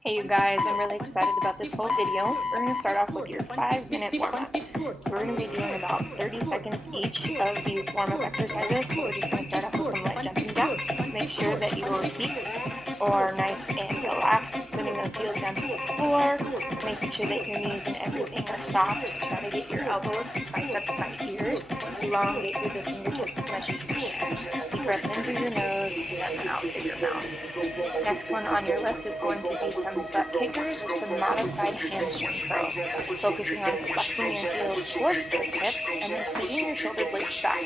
Hey you guys, I'm really excited about this whole video. We're going to start off with your 5-minute warm-up. So we're going to be doing about 30 seconds each of these warm-up exercises. So we're just going to start off with some light jumping jacks. Make sure that your feet are nice and relaxed, sending those heels down to the floor, making sure that your knees and everything are soft. Try to get your elbows, biceps by ears, elongate through those fingertips as much as you can. Deep breaths in through your nose, and then out through your mouth. Next one on your list is going to be some butt kickers or some modified hamstring curls, focusing on flexing your heels towards those hips and then squeezing your shoulder blades back.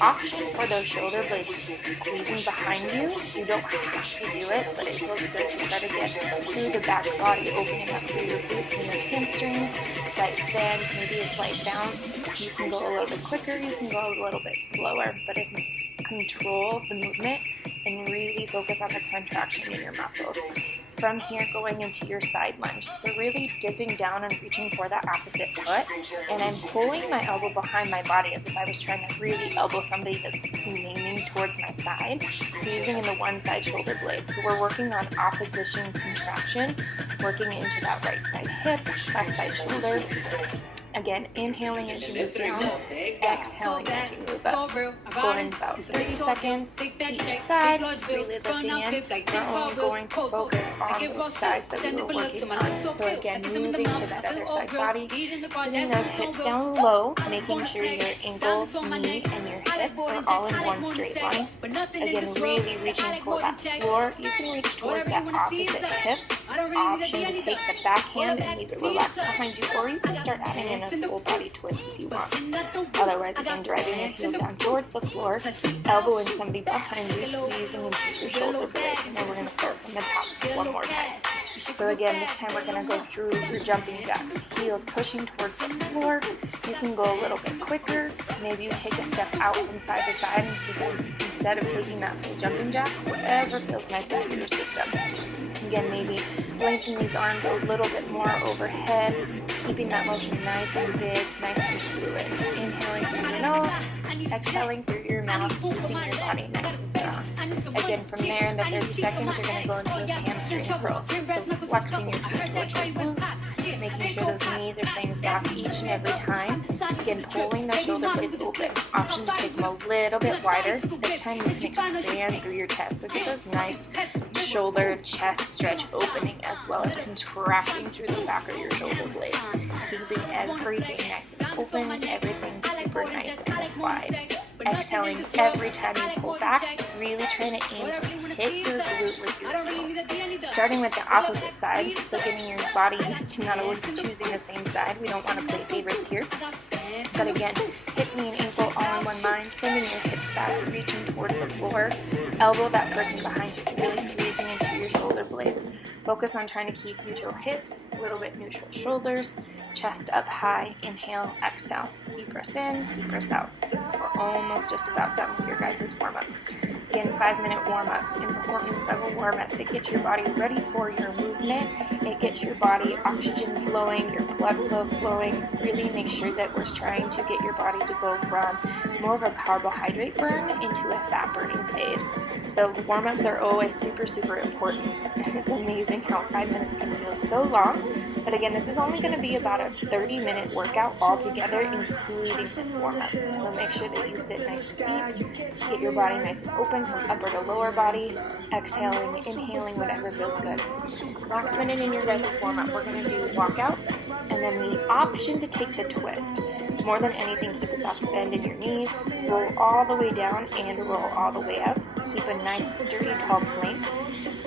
Option for those shoulder blades squeezing behind you. You don't have to do it, but it feels good to try to get through the back body, opening up through your glutes and your hamstrings. Slight bend, maybe a slight bounce. You can go a little bit quicker, you can go a little bit slower, but if you control the movement and really focus on the contraction in your muscles. From here, going into your side lunge. So really dipping down and reaching for that opposite foot. And I'm pulling my elbow behind my body as if I was trying to really elbow somebody that's leaning towards my side, squeezing in the one side shoulder blade. So we're working on opposition contraction, working into that right side hip, left side shoulder. Again, inhaling as you move down, exhaling as you move up. Going about 30 seconds each side, really lifting in. We're only going to focus on those sides that we were working on. So again, moving to that other side body, sitting those hips down low, making sure your ankle, knee, and your hip are all in one straight line. Again, really reaching for that floor. You can reach towards that opposite hip. Option to take the backhand and leave it relaxed behind you, or you can start adding in a full body twist if you want. Otherwise, again, driving your heel down towards the floor, elbowing somebody behind you, squeezing into your shoulder blades, and then we're going to start from the top one more time. So again, this time we're going to go through your jumping jacks. Heels pushing towards the floor. You can go a little bit quicker. Maybe you take a step out from side to side and instead of taking that full jumping jack, whatever feels nice in your system. Again, maybe lengthen these arms a little bit more overhead, keeping that motion nice and big, nice and fluid. Inhaling through your nose, exhaling through your mouth, keeping your body nice and strong. Again, from there in the 30 seconds, you're going to go into those hamstring curls. So flexing your feet towards your glutes, making sure those knees are staying soft each and every time. Again, pulling those shoulder blades open. Option to take them a little bit wider. This time you can expand through your chest. So get those nice shoulder, chest stretch opening as well as contracting through the back of your shoulder blades. Keeping everything nice and open, everything super nice and wide. Exhaling every time you pull back, really trying to aim to hit your glute with your heel. Starting with the opposite side, so getting your body used to not always choosing the same side. We don't want to play favorites here. But again, hip, knee, and ankle all in one line, sending your hips back, reaching towards the floor. Elbow that person behind you, so really squeezing into your shoulder blades. Focus on trying to keep neutral hips, a little bit neutral shoulders, chest up high, inhale, exhale. Deep breaths in, deep breaths out. We're almost just about done with your guys' warm-up. Again, 5-minute warm-up. Importance of a warm-up. It gets your body ready for your movement. It gets your body oxygen flowing, your blood flow flowing. Really make sure that we're trying to get your body to go from more of a carbohydrate burn into a fat burning phase. So warm-ups are always super, super important. It's amazing how 5 minutes can feel so long. But again, this is only going to be about a 30-minute workout altogether, including this warm-up. So make sure that you sit nice and deep, get your body nice and open from upper to lower body, exhaling, inhaling, whatever feels good. Last minute in your guys' warm-up, we're going to do walkouts, and then the option to take the twist. More than anything, keep a soft bend in your knees, roll all the way down and roll all the way up. Keep a nice, sturdy, tall plank,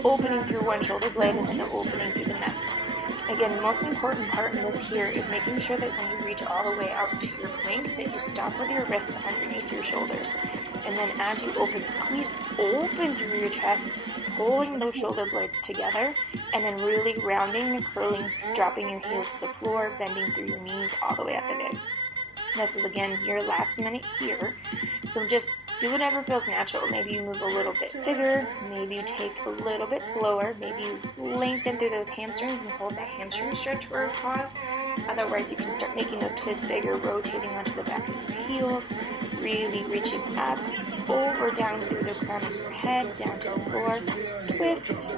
opening through one shoulder blade and then opening through the next. Again, the most important part in this here is making sure that when you reach all the way out to your plank, that you stop with your wrists underneath your shoulders. And then as you open, squeeze open through your chest, pulling those shoulder blades together, and then really rounding and curling, dropping your heels to the floor, bending through your knees all the way up and in. This is, again, your last minute here. So just do whatever feels natural. Maybe you move a little bit bigger. Maybe you take a little bit slower. Maybe you lengthen through those hamstrings and hold that hamstring stretch for a pause. Otherwise, you can start making those twists bigger, rotating onto the back of your heels, really reaching up, over, down through the crown of your head, down to the floor. Twist,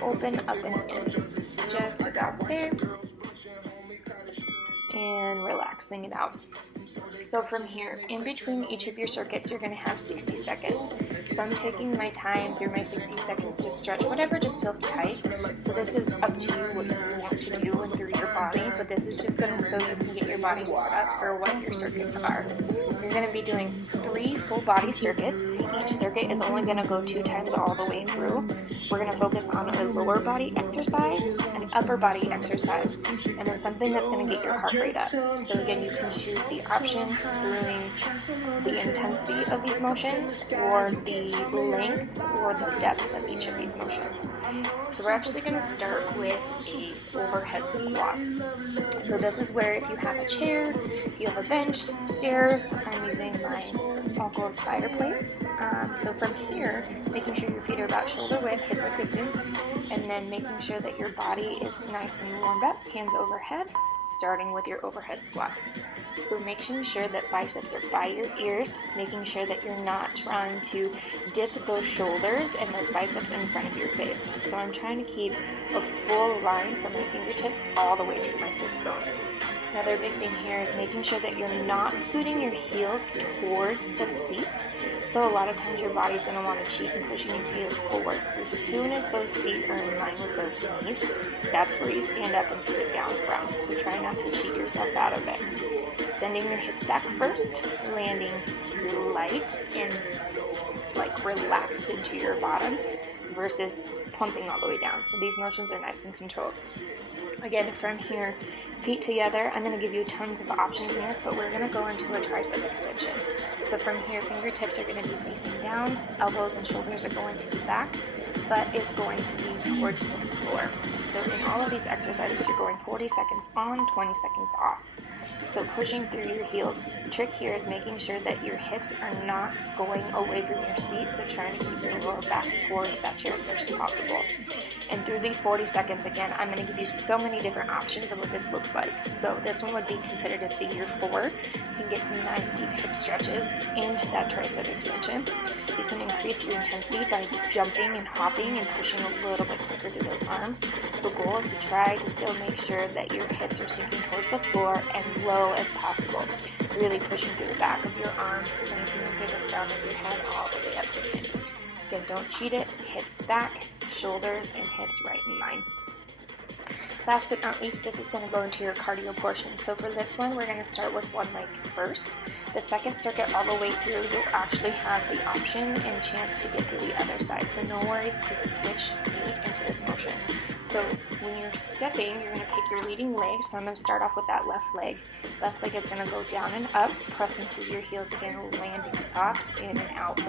open, up and in. just about there, and relaxing it out. So from here, in between each of your circuits, you're going to have 60 seconds. So I'm taking my time through my 60 seconds to stretch whatever just feels tight. So this is up to you what you want to do and through your body, but this is just going to so you can get your body set up for what your circuits are. You're going to be doing 3 full body circuits. Each circuit is only going to go 2 times all the way through. We're going to focus on a lower body exercise, an upper body exercise, and then something that's going to get your heart rate up. So again, you can choose the option through the intensity of these motions, or the length or the depth of each of these motions. So we're actually going to start with a overhead squat. So this is where if you have a chair, if you have a bench, stairs, I'm using my all-gold fireplace. So from here, making sure your feet are about shoulder width, hip width distance, and then making sure that your body is nice and warmed up, hands overhead, starting with your overhead squats. So making sure that biceps are by your ears, making sure that you're not trying to dip those shoulders and those biceps in front of your face. So I'm trying to keep a full line from my fingertips all the way to my sits bones. Another big thing here is making sure that you're not scooting your heels towards the seat. So a lot of times your body's going to want to cheat and pushing your heels forward. So as soon as those feet are in line with those knees, that's where you stand up and sit down from. So try not to cheat yourself out of it. Sending your hips back first, landing slight and like relaxed into your bottom versus plumping all the way down. So these motions are nice and controlled. Again, from here, feet together. I'm going to give you tons of options in this, but we're going to go into a tricep extension. So from here, fingertips are going to be facing down, elbows and shoulders are going to be back, butt is going to be towards the floor. So in all of these exercises, you're going 40 seconds on, 20 seconds off. So pushing through your heels. The trick here is making sure that your hips are not going away from your seat, so trying to keep your lower back towards that chair as much as possible. And through these 40 seconds, again, I'm going to give you so many different options of what this looks like. So this one would be considered a figure 4. You can get some nice deep hip stretches into that tricep extension. You can increase your intensity by jumping and hopping and pushing a little bit quicker through those arms. The goal is to try to still make sure that your hips are sinking towards the floor and low as possible. Really pushing through the back of your arms, lengthening through the crown of your head all the way up and in. Again, don't cheat it. Hips back, shoulders and hips right in line. Last but not least, this is going to go into your cardio portion. So for this one, we're going to start with one leg first. The second circuit all the way through, you'll actually have the option and chance to get through the other side. So no worries to switch feet into this motion. So when you're stepping, you're going to pick your leading leg. So I'm going to start off with that left leg. Left leg is going to go down and up, pressing through your heels again, landing soft, in and out.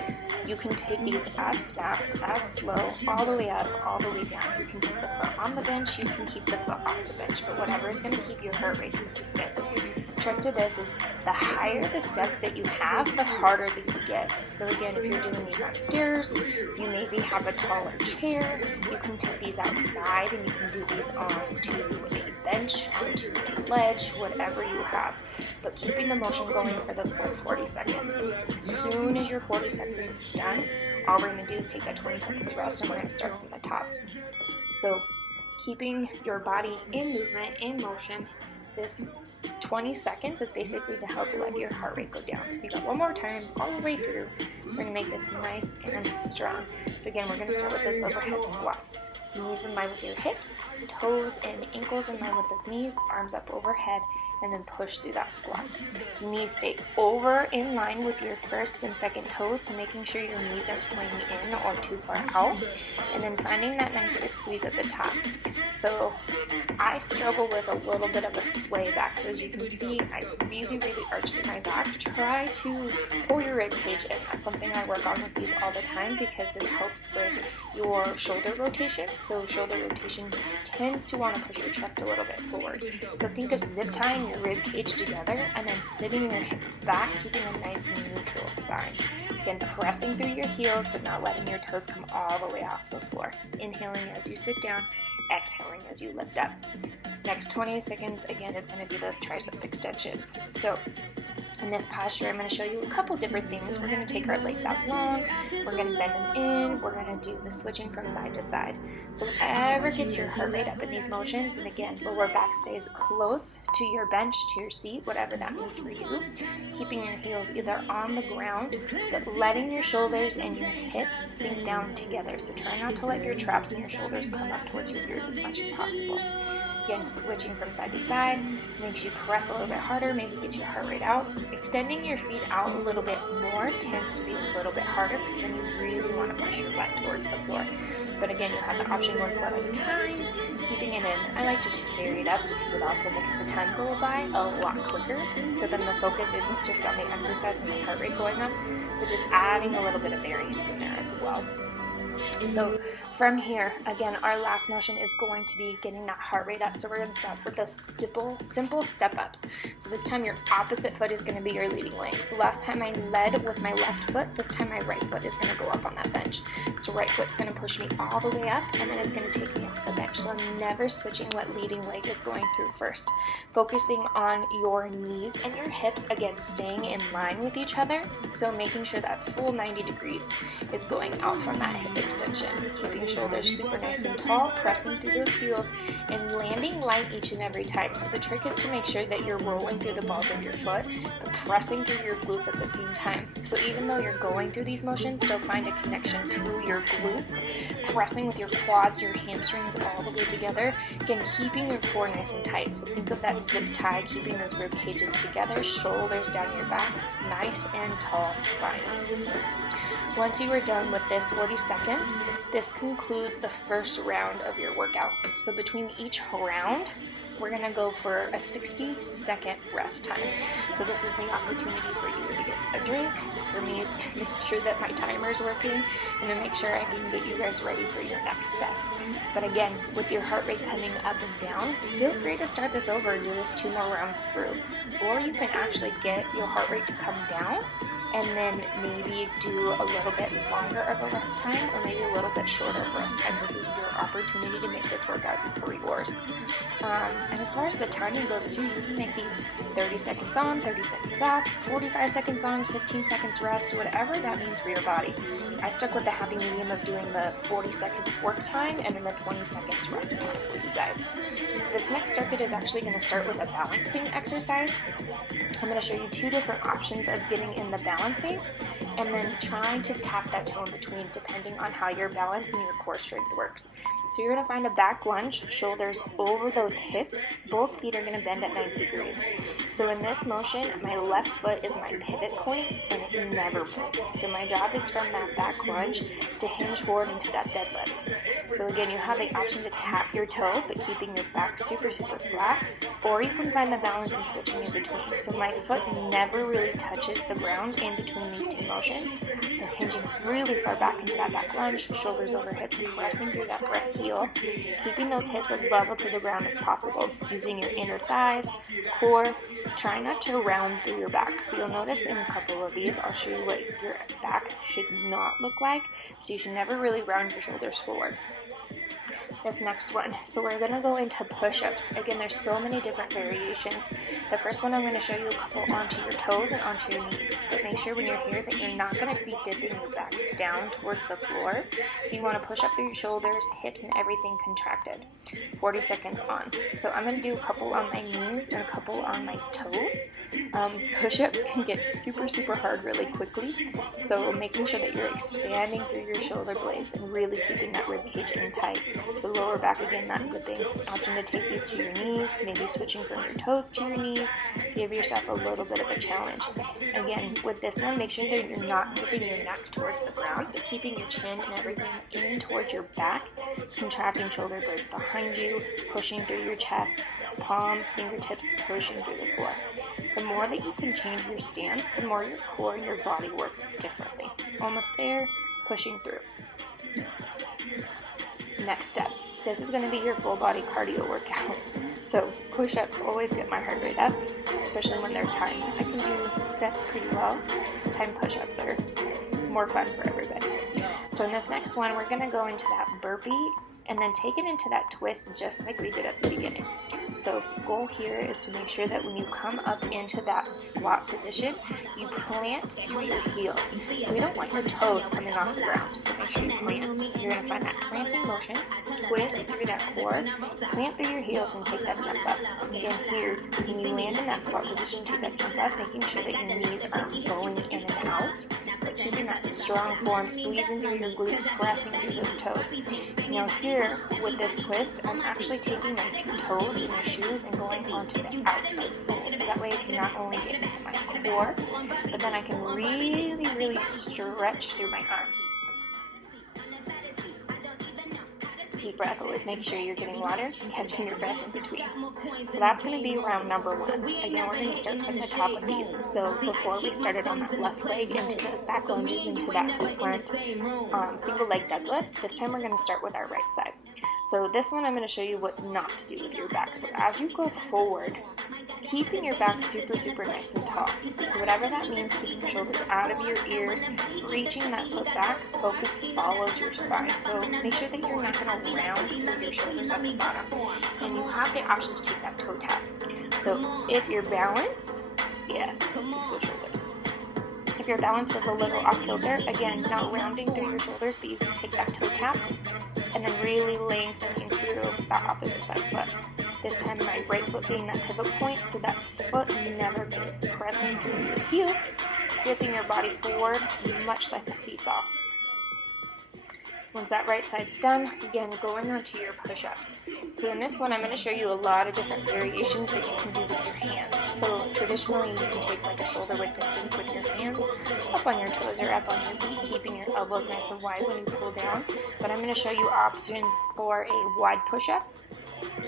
You can take these as fast, as slow, all the way up, all the way down. You can keep the foot on the bench, you can keep the foot off the bench, but whatever is going to keep your heart rate consistent. The trick to this is the higher the step that you have, the harder these get. So again, if you're doing these on stairs, if you maybe have a taller chair, you can take these outside and you can do these onto a bench, onto a ledge, whatever you have. But keeping the motion going for the full 40 seconds. As soon as your 40 seconds is done, all we're going to do is take that 20 seconds rest and we're going to start from the top. So keeping your body in movement, in motion, this 20 seconds is basically to help let your heart rate go down. So you got one more time all the way through. We're going to make this nice and strong. So again, we're going to start with those overhead squats. Knees in line with your hips, toes and ankles in line with those knees, arms up overhead, and then push through that squat. Knees stay over in line with your first and second toes, so making sure your knees are swaying in or too far out, and then finding that nice hip squeeze at the top. So I struggle with a little bit of a sway back, so as you can see, I really arched my back. Try to pull your rib cage in. That's something I work on with these all the time because this helps with your shoulder rotation. So shoulder rotation tends to want to push your chest a little bit forward. So think of zip tying your rib cage together and then sitting your hips back, keeping a nice neutral spine. Again, pressing through your heels but not letting your toes come all the way off the floor. Inhaling as you sit down, exhaling as you lift up. Next 20 seconds again is going to be those tricep extensions. So In this posture, I'm going to show you a couple different things. We're going to take our legs out long, we're going to bend them in, we're going to do the switching from side to side. So whatever gets your heart rate up in these motions, and again, lower back stays close to your bench, to your seat, whatever that means for you. Keeping your heels either on the ground, but letting your shoulders and your hips sink down together. So try not to let your traps and your shoulders come up towards your ears as much as possible. Again, switching from side to side makes you press a little bit harder, maybe get your heart rate out. Extending your feet out a little bit more tends to be a little bit harder because then you really want to push your butt towards the floor. But again, you have the option one foot at a time, keeping it in. I like to just carry it up because it also makes the time go by a lot quicker. So then the focus isn't just on the exercise and the heart rate going up, but just adding a little bit of variance in there as well. So from here, again, our last motion is going to be getting that heart rate up. So we're going to start with the simple step ups. So this time your opposite foot is going to be your leading leg. So last time I led with my left foot, this time my right foot is going to go up on that bench. So right foot's going to push me all the way up, and then it's going to take me up the bench. So I'm never switching what leading leg is going through first. Focusing on your knees and your hips, again, staying in line with each other. So making sure that full 90 degrees is going out from that hip extension. Keeping shoulders super nice and tall, pressing through those heels, and landing light each and every time. So the trick is to make sure that you're rolling through the balls of your foot, but pressing through your glutes at the same time. So even though you're going through these motions, still find a connection through your glutes, pressing with your quads, your hamstrings all the way together. Again, keeping your core nice and tight. So think of that zip tie, keeping those rib cages together, shoulders down your back, nice and tall spine. Once you are done with this 40 seconds, this concludes the first round of your workout. So between each round, we're going to go for a 60-second rest time. So this is the opportunity for you to get a drink. For me, it's to make sure that my timer is working and to make sure I can get you guys ready for your next set. But again, with your heart rate coming up and down, feel free to start this over and do this 2 more rounds through. Or you can actually get your heart rate to come down and then maybe do a little bit longer of a rest time or maybe a little bit shorter of a rest time. This is your opportunity to make this workout for yours. And as far as the timing goes too, you can make these 30 seconds on, 30 seconds off, 45 seconds on, 15 seconds rest, whatever that means for your body. I stuck with the happy medium of doing the 40 seconds work time and then the 20 seconds rest time for you guys. So this next circuit is actually going to start with a balancing exercise. I'm going to show you 2 different options of getting in the balancing and then trying to tap that toe in between depending on how your balance and your core strength works. So you're going to find a back lunge, shoulders over those hips. Both feet are going to bend at 90 degrees. So in this motion, my left foot is my pivot point and it never moves. So my job is from that back lunge to hinge forward into that deadlift. So again, you have the option to tap your toe, but keeping your back super flat, or you can find the balance and switching in between. So my foot never really touches the ground in between these 2 motions. So hinging really far back into that back lunge, shoulders over hips, pressing through that front heel, keeping those hips as level to the ground as possible, using your inner thighs, core. Try not to round through your back. So you'll notice in a couple of these, I'll show you what your back should not look like. So you should never really round your shoulders forward. This next one, so we're going to go into push-ups. Again, there's so many different variations. The first one, I'm going to show you a couple onto your toes and onto your knees, but make sure when you're here that you're not going to be dipping your back down towards the floor. So you want to push up through your shoulders, hips, and everything contracted. 40 seconds on. So I'm going to do a couple on my knees and a couple on my toes. Push-ups can get super hard really quickly, so making sure that you're expanding through your shoulder blades and really keeping that rib cage in tight. So lower back again, not dipping. Option to take these to your knees, maybe switching from your toes to your knees. Give yourself a little bit of a challenge. Again, with this one, make sure that you're not dipping your neck towards the ground, but keeping your chin and everything in towards your back, contracting shoulder blades behind you, pushing through your chest, palms, fingertips pushing through the floor. The more that you can change your stance, the more your core and your body works differently. Almost there, pushing through. Next step, this is going to be your full body cardio workout. So push-ups always get my heart rate up, especially when they're timed. I can do sets pretty well. Timed push-ups are more fun for everybody. So in this next one, we're going to go into that burpee and then take it into that twist just like we did at the beginning. So goal here is to make sure that when you come up into that squat position, you plant through your heels. So we don't want your toes coming off the ground, so make sure you plant. You're going to find that planting motion, twist through that core, plant through your heels, and take that jump up. Again here, when you land in that squat position, take that jump up, making sure that your knees aren't going in and out, but keeping that strong form, squeezing through your glutes, pressing through those toes. Now here, with this twist, I'm actually taking my toes and my shoes and going onto the outside sole, so that way I can not only get into my core, but then I can really stretch through my arms. Deep breath, always make sure you're getting water and catching your breath in between. So that's going to be round number 1. Again, we're going to start from the top of these. So before we started on that left leg into those back lunges, into that front single leg deadlift, this time we're going to start with our right side. So this one I'm going to show you what not to do with your back. So as you go forward, keeping your back super nice and tall. So whatever that means, keeping your shoulders out of your ears, reaching that foot back, focus follows your spine. So make sure that you're not going to round through your shoulders at the bottom. And you have the option to take that toe tap. So if your balance, yes, fix those shoulders. If your balance was a little off kilter, again, not rounding through your shoulders, but you can take that toe tap and then really lengthening through that opposite side foot. This time my right foot being that pivot point, so that foot never gets pressing through your heel, dipping your body forward, much like a seesaw. Once that right side's done, again, going on to your push-ups. So in this one, I'm going to show you a lot of different variations that you can do with your hands. So traditionally, you can take like a shoulder width distance with your hands, up on your toes or up on your feet, keeping your elbows nice and wide when you pull down. But I'm going to show you options for a wide push-up,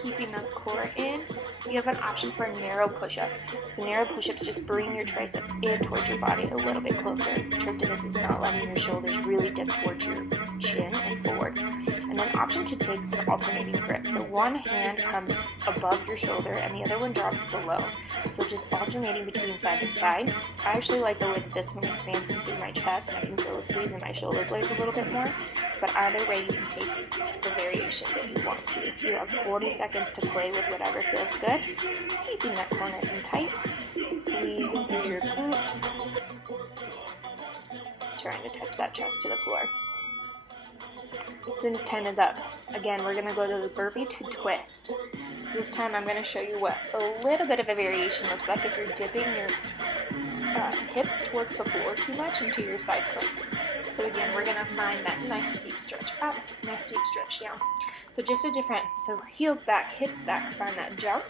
keeping those core in. You have an option for a narrow push-up. So narrow push-ups just bring your triceps in towards your body a little bit closer. The trick to this is not letting your shoulders really dip towards your chin and forward. And then option to take an alternating grip. So one hand comes above your shoulder and the other one drops below. So just alternating between side and side. I actually like the way that this one expands in through my chest, and I can feel a squeeze in my shoulder blades a little bit more. But either way, you can take the variation that you want to. You have 40 seconds to play with whatever feels good. Keeping that core nice and tight. Squeezing through your glutes. Trying to touch that chest to the floor. Since time is up, again, we're going to go to the burpee to twist. So this time I'm going to show you what a little bit of a variation looks like if you're dipping your hips towards the floor too much into your side foot. So again, we're going to find that nice steep stretch up, nice steep stretch down. So just a different, so heels back, hips back, find that jump,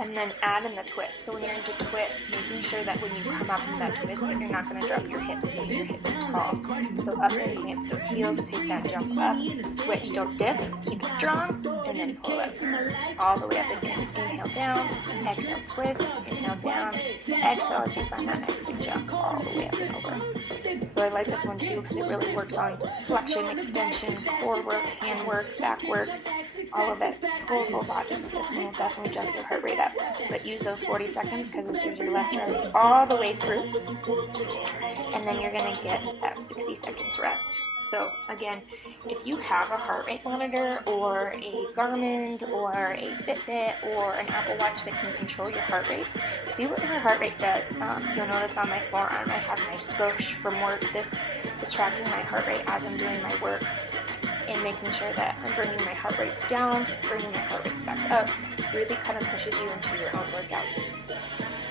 and then add in the twist. So when you're into twist, making sure that when you come up in that twist that you're not going to drop your hips, keeping your hips tall. So up and plant those heels, take that jump up, switch, don't dip, keep it strong, and then pull up. All the way up again. Inhale down, exhale twist, inhale down, exhale as you find that nice big jump all the way up and over. So I like this one too because it really works on flexion, extension, core work, hand work, back work, all of it, full body. This one will definitely jump your heart rate up. But use those 40 seconds because this is your last round all the way through. And then you're going to get that 60 seconds rest. So again, if you have a heart rate monitor or a Garmin or a Fitbit or an Apple Watch that can control your heart rate, see what your heart rate does. You'll notice on my forearm I have my Scosh from work. This is tracking my heart rate as I'm doing my work and making sure that I'm bringing my heart rates down, bringing my heart rates back up. Really kind of pushes you into your own workouts.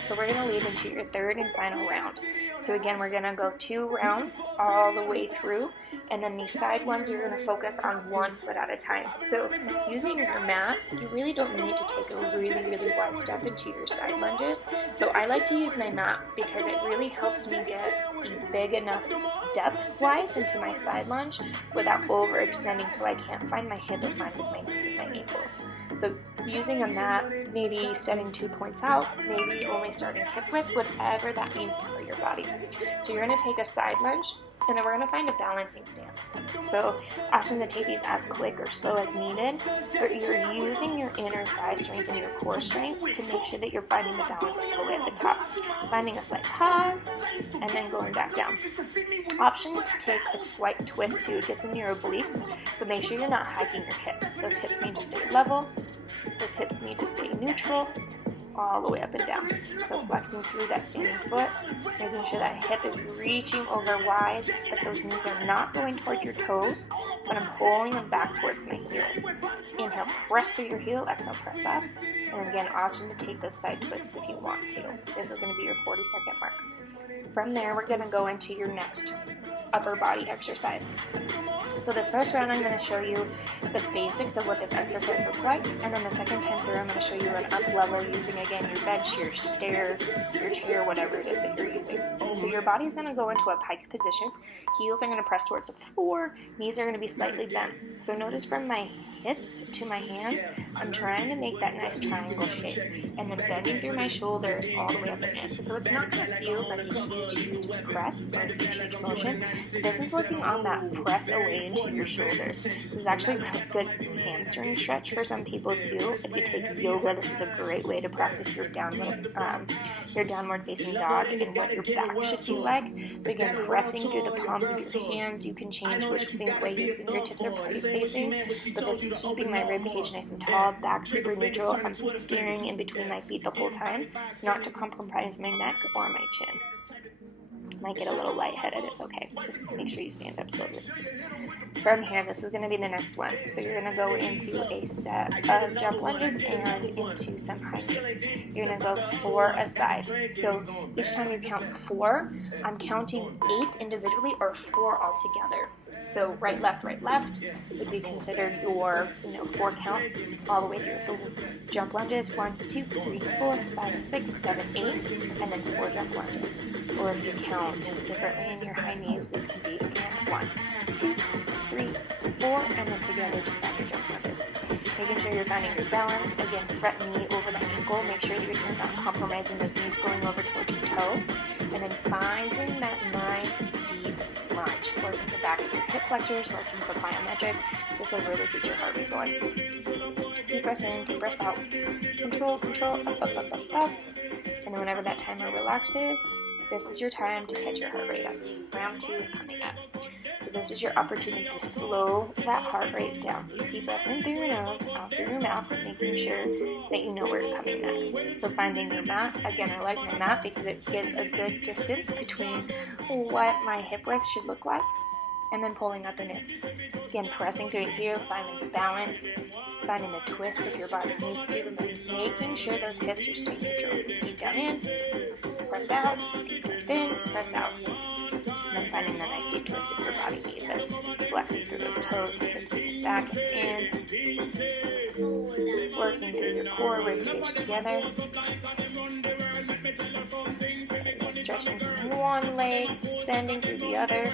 So we're going to lead into your third and final round. So again, we're going to go 2 rounds all the way through, and then these side ones you're going to focus on 1 foot at a time. So using your mat, you really don't need to take a really wide step into your side lunges. So I like to use my mat because it really helps me get big enough depth-wise into my side lunge without overextending so I can't find my hip in line with my knees and my ankles. So using a mat, maybe setting 2 points out, maybe only starting hip width, whatever that means for your body. So you're going to take a side lunge, And then we're going to find a balancing stance. So option to take these as quick or slow as needed, but you're using your inner thigh strength and your core strength to make sure that you're finding the balance all the way at the top. Finding a slight pause, and then going back down. Option to take a slight twist too. It gets into your obliques, but make sure you're not hiking your hip. Those hips need to stay level. Those hips need to stay neutral, all the way up and down. So flexing through that standing foot, making sure that hip is reaching over wide, but those knees are not going towards your toes, but I'm pulling them back towards my heels. Inhale, press through your heel, exhale, press up. And again, option to take those side twists if you want to. This is going to be your 40-second mark. From there, we're going to go into your next upper body exercise. So this first round, I'm going to show you the basics of what this exercise looks like, and then the second time through, I'm going to show you an up level using, again, your bench, your stair, your chair, whatever it is that you're using. So your body's going to go into a pike position. Heels are going to press towards the floor. Knees are going to be slightly bent. So notice from my hips to my hands, I'm trying to make that nice triangle shape, and then bending through my shoulders all the way up and in. So it's not going to feel like a huge press or a huge motion. This is working on that press away into your shoulders. This is actually a good hamstring stretch for some people too. If you take yoga, this is a great way to practice your downward facing dog and what your back should feel like. But again, pressing through the palms of your hands, you can change which way your fingertips are facing. But this is keeping my rib cage nice and tall, back super neutral. I'm steering in between my feet the whole time, not to compromise my neck or my chin. Might get a little lightheaded, it's okay. Just make sure you stand up slowly. From here, this is going to be the next one. So you're going to go into a set of jump lunges and into some high knees. You're going to go 4 aside. So each time you count 4, I'm counting 8 individually or 4 altogether. So right, left would be considered your 4 count all the way through. So jump lunges, 1, 2, 3, 4, 5, 6, 7, 8, and then 4 jump lunges. Or if you count differently in your high knees, this can be again 1, 2, 3, 4, and then together to find your jump lunges. Making sure you're finding your balance. Again, front knee over the ankle. Make sure that you're not compromising those knees going over towards your toe. And then finding that nice deep lunge. Working the back of your hip flexors, working some plyometrics. This will really get your heart rate going. Deep breaths in, deep breaths out. Control, up, up, up, up, up. And then whenever that timer relaxes, this is your time to catch your heart rate up. Round 2 is coming up. So this is your opportunity to slow that heart rate down. Deep breaths in through your nose, out through your mouth, making sure that you know where you're coming next. So finding your mat. Again, I like my mat because it gives a good distance between what my hip width should look like, and then pulling up and in. Again, pressing through here, finding the balance, finding the twist if your body needs to, but making sure those hips are staying neutral. So deep down in, press out, deep breath in, press out. And then finding that nice deep twist if your body needs it. Flexing through those toes, hips back and in. Working through your core, rib cage together. Stretching one leg, bending through the other.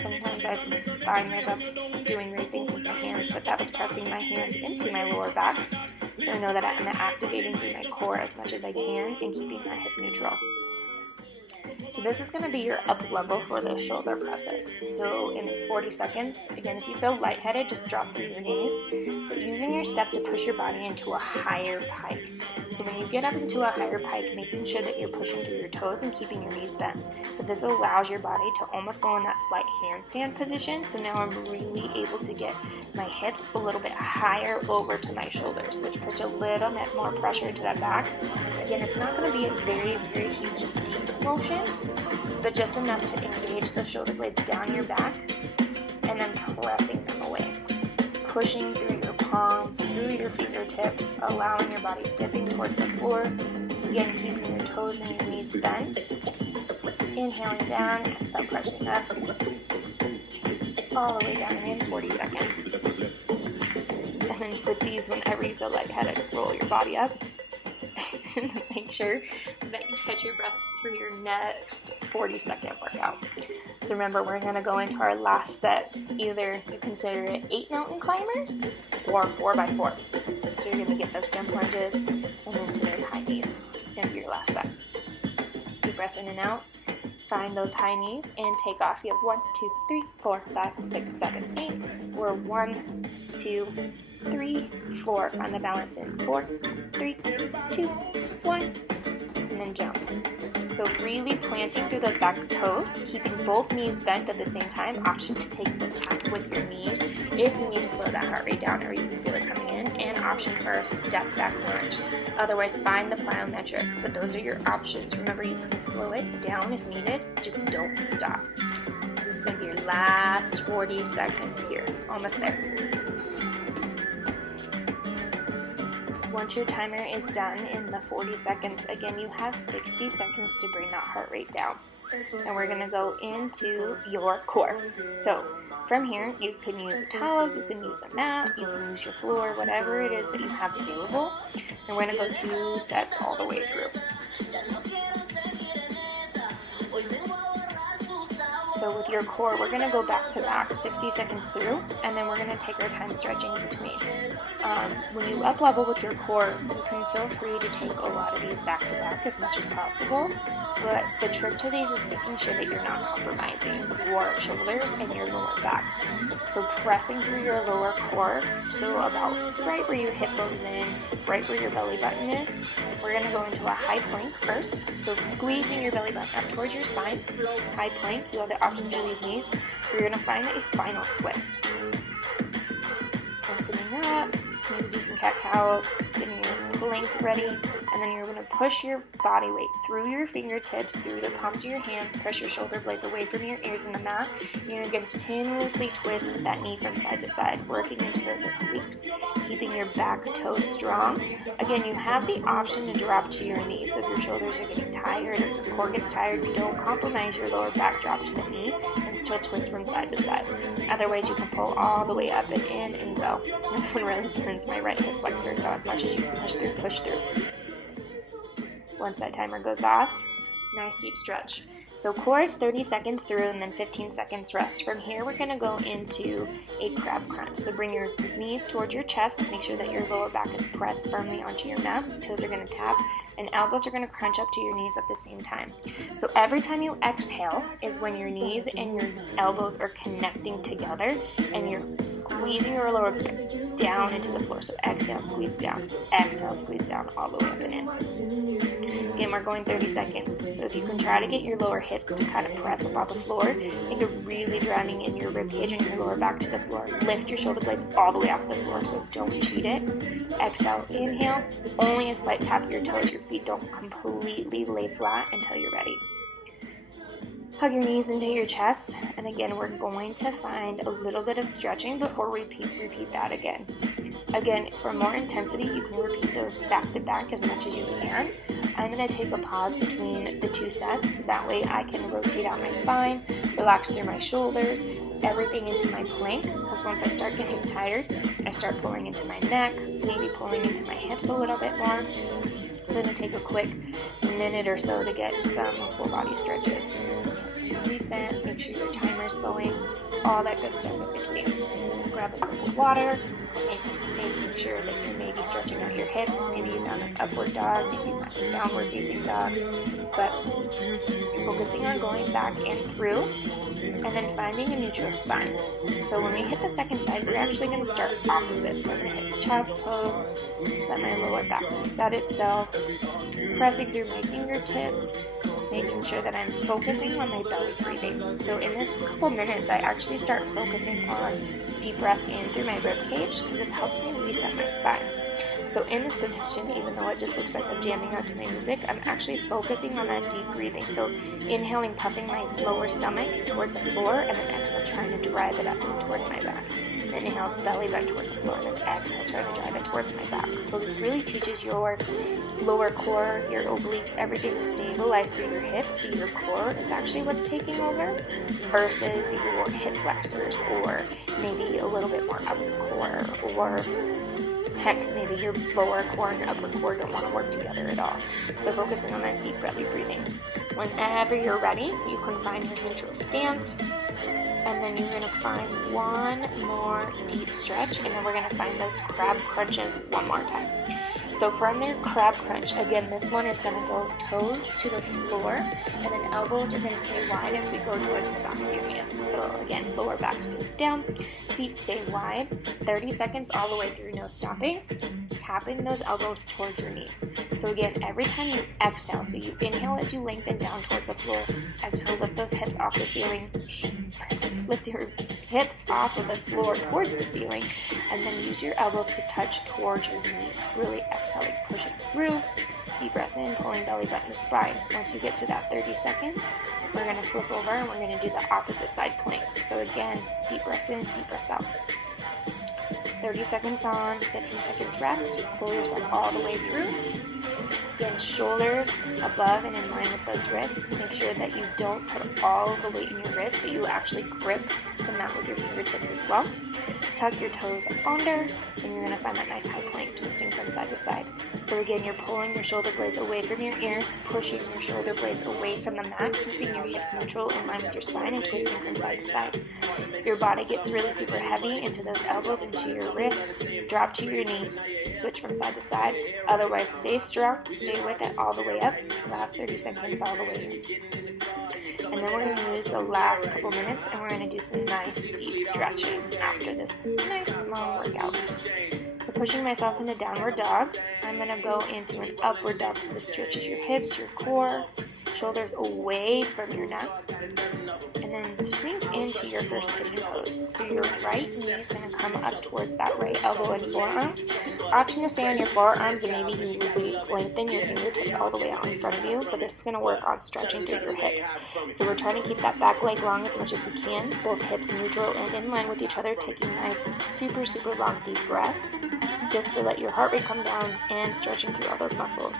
Sometimes I find myself doing weird things with my hands, but that was pressing my hand into my lower back. So I know that I'm activating through my core as much as I can and keeping my hip neutral. So this is going to be your up level for those shoulder presses. So in these 40 seconds, again, if you feel lightheaded, just drop through your knees, but using your step to push your body into a higher pike. So when you get up into a higher pike, making sure that you're pushing through your toes and keeping your knees bent. But this allows your body to almost go in that slight handstand position. So now I'm really able to get my hips a little bit higher over to my shoulders, which puts a little bit more pressure into that back. Again, it's not going to be a very, very huge deep motion, but just enough to engage the shoulder blades down your back and then pressing them away. Pushing through your palms, through your fingertips, allowing your body dipping towards the floor. Again, keeping your toes and your knees bent. Inhaling down, exhale, pressing up. All the way down and in 40 seconds. And then with these, whenever you feel lightheaded, roll your body up. And make sure that you catch your breath for your next 40-second workout. So remember, we're going to go into our last set. Either you consider it 8 mountain climbers or 4x4. So you're going to get those jump lunges and into those high knees. It's going to be your last set. Deep breaths in and out. Find those high knees and take off. You have 1, 2, 3, 4, 5, 6, 7, 8. Or 1, 2, 3, 4. Find the balance in 4, 3, 2, 1, and then jump. So really planting through those back toes, keeping both knees bent at the same time. Option to take the tap with your knees if you need to slow that heart rate down or you can feel it coming in, and option for a step back lunge. Otherwise, find the plyometric, but those are your options. Remember, you can slow it down if needed, just don't stop. This is going to be your last 40 seconds here. Almost there. Once your timer is done in the 40 seconds, again, you have 60 seconds to bring that heart rate down. And we're going to go into your core. So from here, you can use a tug, you can use a mat, you can use your floor, whatever it is that you have available. And we're going to go 2 sets all the way through. So with your core, we're going to go back to back 60 seconds through, and then we're going to take our time stretching in between. When you up level with your core, you can feel free to take a lot of these back to back as much as possible, but the trick to these is making sure that you're not compromising your shoulders and your lower back. So pressing through your lower core, so about right where your hip bone's in, right where your belly button is. We're going to go into a high plank first, so squeezing your belly button up towards your spine. High plank, you have the option to do these knees. You're going to find a spinal twist. Opening up, maybe do some cat-cows, getting your plank ready, and then you're going to push your body weight through your fingertips, through the palms of your hands, press your shoulder blades away from your ears in the mat. You're going to continuously twist that knee from side to side, working into those obliques, keeping your back toes strong. Again, you have the option to drop to your knees. So if your shoulders are getting tired or your core gets tired, don't compromise your lower back, drop to the knee, and still twist from side to side. Otherwise, you can pull all the way up and in and go. This one really burns my right hip flexor, so as much as you can push through. Once that timer goes off, nice deep stretch. So core is 30 seconds through and then 15 seconds rest. From here, we're going to go into a crab crunch. So bring your knees towards your chest. Make sure that your lower back is pressed firmly onto your mat. Toes are going to tap and elbows are going to crunch up to your knees at the same time. So every time you exhale is when your knees and your elbows are connecting together and you're squeezing your lower back down into the floor. So exhale, squeeze down, all the way up and in. Again, we're going 30 seconds. So if you can try to get your lower hips to kind of press up on the floor, and you're really driving in your rib cage and your lower back to the floor. Lift your shoulder blades all the way off the floor, so don't cheat it. Exhale, inhale, only a slight tap of your toes. Your feet don't completely lay flat until you're ready. Hug your knees into your chest, and again, we're going to find a little bit of stretching before we repeat that again. Again, for more intensity, you can repeat those back to back as much as you can. I'm going to take a pause between the 2 sets. That way I can rotate out my spine, relax through my shoulders, everything into my plank, because once I start getting tired, I start pulling into my neck, maybe pulling into my hips a little bit more. So I'm going to take a quick minute or so to get some full body stretches. Reset, make sure your timer's going, all that good stuff in between. Grab a sip of water, making sure that you're maybe stretching out your hips. Maybe you found an upward dog, maybe you found a downward facing dog, but focusing on going back and through, and then finding a neutral spine. So when we hit the second side, we're actually going to start opposite. So I'm going to hit child's pose, let my lower back reset itself, pressing through my fingertips, making sure that I'm focusing on my belly breathing. So in this couple minutes, I actually start focusing on deep breaths in through my rib cage, because this helps me reset my spine. So in this position, even though it just looks like I'm jamming out to my music, I'm actually focusing on that deep breathing. So inhaling, puffing my lower stomach towards the floor, and then exhale, trying to drive it up towards my back. Then inhale, belly button towards the floor, and then exhale, trying to drive it towards my back. So this really teaches your lower core, your obliques, everything to stabilize through your hips, so your core is actually what's taking over versus your hip flexors, or maybe a little bit more upper core, or heck, maybe your lower core and your upper core don't want to work together at all. So focusing on that deep belly breathing. Whenever you're ready, you can find your neutral stance, and then you're going to find one more deep stretch, and then we're going to find those crab crunches one more time. So from their crab crunch, again, this one is going to go toes to the floor, and then elbows are going to stay wide as we go towards the back of your hands. So again, lower back stays down, feet stay wide, 30 seconds all the way through, no stopping, tapping those elbows towards your knees. So again, every time you exhale, so you inhale as you lengthen down towards the floor, exhale, lift those hips off the ceiling, lift your hips off of the floor towards the ceiling, and then use your elbows to touch towards your knees. Really exhaling, pushing through, deep breaths in, pulling belly button to spine. Once you get to that 30 seconds, we're going to flip over and we're going to do the opposite side plank. So again, deep breaths in, deep breaths out. 30 seconds on, 15 seconds rest. Pull yourself all the way through. Again, shoulders above and in line with those wrists. Make sure that you don't put all the weight in your wrist, but you actually grip the mat with your fingertips as well. Tuck your toes under, and you're going to find that nice high plank, twisting from side to side. So again, you're pulling your shoulder blades away from your ears, pushing your shoulder blades away from the mat, keeping your hips neutral in line with your spine, and twisting from side to side. Your body gets really super heavy into those elbows, into your wrists. Drop to your knee, switch from side to side. Otherwise, stay strong, stay with it all the way up. Last 30 seconds all the way in. And then we're going to use the last couple minutes, and we're going to do some nice deep stretching after this nice long workout. So pushing myself into downward dog, I'm going to go into an upward dog. So this stretches your hips, your core, shoulders away from your neck, and then sink into your first pigeon pose. So your right knee is going to come up towards that right elbow and forearm. Option to stay on your forearms, and maybe you really lengthen your fingertips all the way out in front of you, but this is going to work on stretching through your hips. So we're trying to keep that back leg long as much as we can, both hips neutral and in line with each other, taking nice, super, super long deep breaths, just to let your heart rate come down and stretching through all those muscles.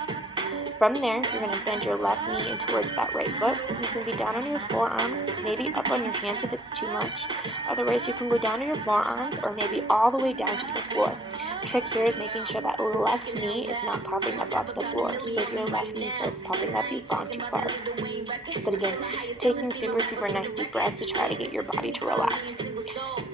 From there, you're going to bend your left knee in towards that right foot. You can be down on your forearms, maybe up on your hands if it's too much. Otherwise, you can go down to your forearms or maybe all the way down to the floor. Trick here is making sure that left knee is not popping up off the floor. So if your left knee starts popping up, you've gone too far. But again, taking super, super nice deep breaths to try to get your body to relax.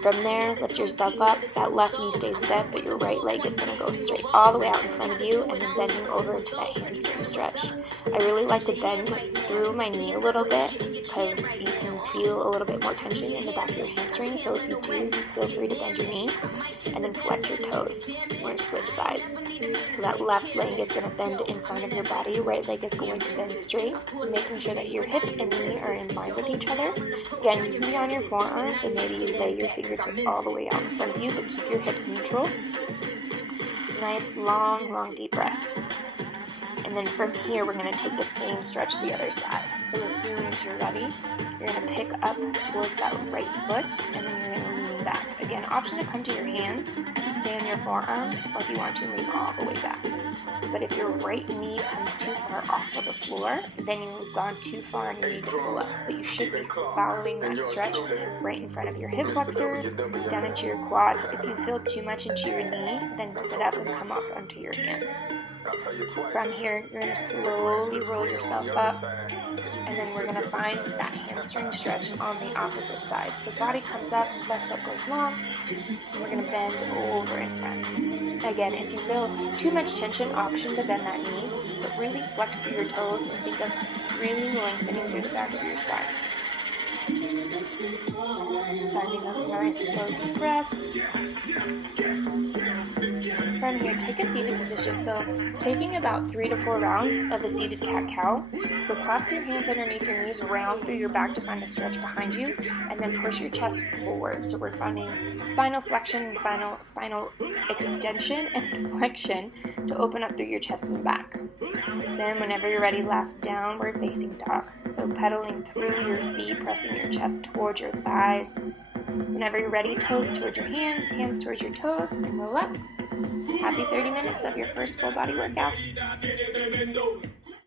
From there, lift yourself up. That left knee stays bent, but your right leg is going to go straight all the way out in front of you, and then bending over into that hamstring stretch. I really like to bend through my knee a little bit because you can feel a little bit more tension in the back of your hamstring. So if you do, feel free to bend your knee and then flex your toes. We're going to switch sides. So that left leg is going to bend in front of your body. Right leg is going to bend straight, making sure that your hip and knee are in line with each other. Again, you can be on your forearms and maybe you lay your fingertips all the way out in front of you, but keep your hips neutral. Nice, long, deep breaths. And then from here, we're going to take the same stretch to the other side. So as soon as you're ready, you're going to pick up towards that right foot, and then you're going to lean back. Again, option to come to your hands, stay on your forearms, or if you want to, lean all the way back. But if your right knee comes too far off of the floor, then you've gone too far and you need to pull up. But you should be following that stretch right in front of your hip flexors, down into your quad. If you feel too much into your knee, then sit up and come up onto your hands. From here, you're going to slowly roll yourself up, and then we're going to find that hamstring stretch on the opposite side. So body comes up, left foot goes long, and we're going to bend over in front. Again, if you feel too much tension, option to bend that knee, but really flex through your toes and think of really lengthening through the back of your spine. Finding those nice slow deep breaths. From here, take a seated position. So taking about 3 to 4 rounds of a seated cat-cow. So clasp your hands underneath your knees, round through your back to find a stretch behind you, and then push your chest forward. So we're finding spinal flexion, spinal extension, and flexion to open up through your chest and back. Then whenever you're ready, last downward facing dog. So pedaling through your feet, pressing your chest towards your thighs. Whenever you're ready, toes towards your hands, hands towards your toes, and roll up. Happy 30 minutes of your first full body workout.